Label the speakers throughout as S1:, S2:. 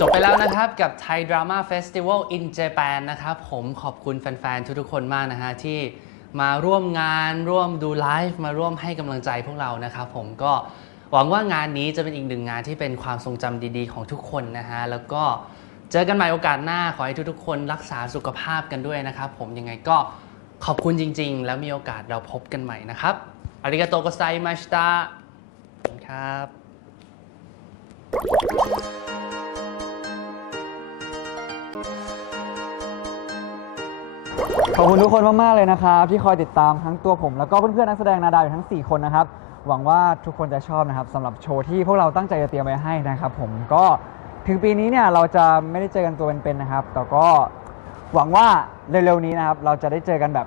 S1: จบไปแล้วนะครับกับ Thai Drama Festival in Japan นะครับ ผมขอบคุณแฟน ๆ ทุก ๆ คนมากนะฮะ ที่มาร่วมงานร่วมดูไลฟ์มาร่วมให้กำลังใจพวกเรานะครับผมก็หวังว่างานนี้จะเป็นอีกหนึ่งงานที่เป็นความทรงจำดี ๆ ของทุกคนนะฮะ แล้วก็เจอกันใหม่โอกาสหน้าขอให้ทุก ๆ คนรักษาสุขภาพกันด้วยนะครับผมยังไงก็ขอบคุณจริง ๆ แล้วมีโอกาสเราพบกันใหม่นะครับอาริกาโตโกไซมาชิตะครับ
S2: ขอบคุณทุกคนมาก ๆ เลยนะครับ ที่คอยติดตามทั้งตัวผม แล้วก็เพื่อน ๆ นักแสดงนาดาวอยู่ทั้ง 4 คนนะครับ หวังว่าทุกคนจะชอบนะครับสำหรับโชว์ที่พวกเราตั้งใจจะเตรียมไว้ให้นะครับผมก็ถึงปีนี้เนี่ยเราจะไม่ได้เจอกันตัวเป็นๆนะครับ แต่ก็หวังว่าเร็วๆนี้นะครับเราจะได้เจอกันแบบ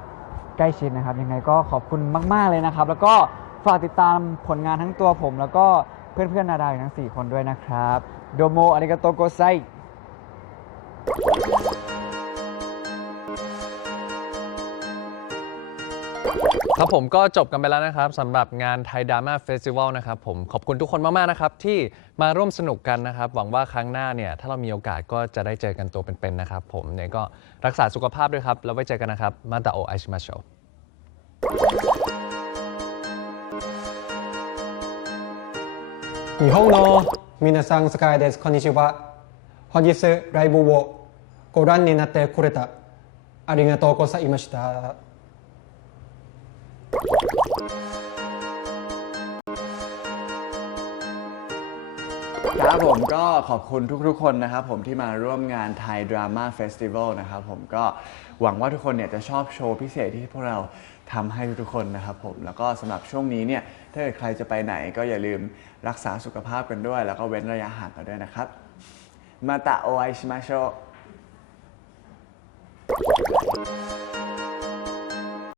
S2: ใกล้ชิดนะครับ ยังไงก็ขอบคุณมาก ๆ เลยนะครับ แล้วก็ฝากติดตามผลงานทั้งตัวผม แล้วก็ เพื่อนๆนาดาวอยู่ทั้ง 4 คนด้วยนะครับโดโมอาริกาโตโกไซ
S3: ครับผมก็จบกันไปแล้วนะครับสำหรับงานไทยดราม่าเฟสติวัลนะครับผมขอบคุณทุกคนมาก ๆ นะครับ ที่มาร่วมสนุกกันนะครับ หวังว่าครั้งหน้าเนี่ยถ้าเรามีโอกาสก็จะได้เจอกันตัวเป็น ๆ นะครับ ผมเนี่ยก็รักษาสุขภาพด้วยครับ แล้วไว้เจอกันนะครับมาตาโอไอชิมาโช
S4: 日本の皆さん、スカイです。こんにちは。本日、ライブをご覧になってくれた。ありがとうございました。
S5: ครับผมก็ขอบคุณทุกๆ คนนะครับผมที่มาร่วมงานไทยดราม่าเฟสติวัลนะครับผมก็หวังว่าทุกคนเนี่ยจะชอบโชว์พิเศษที่พวกเราทำให้ทุกๆคนนะครับผมแล้วก็สำหรับช่วงนี้เนี่ยถ้าเกิดใครจะไปไหนก็อย่าลืมรักษาสุขภาพกันด้วย แล้วก็เว้นระยะห่างกันด้วยนะครับมาตะโอไอชิมาโช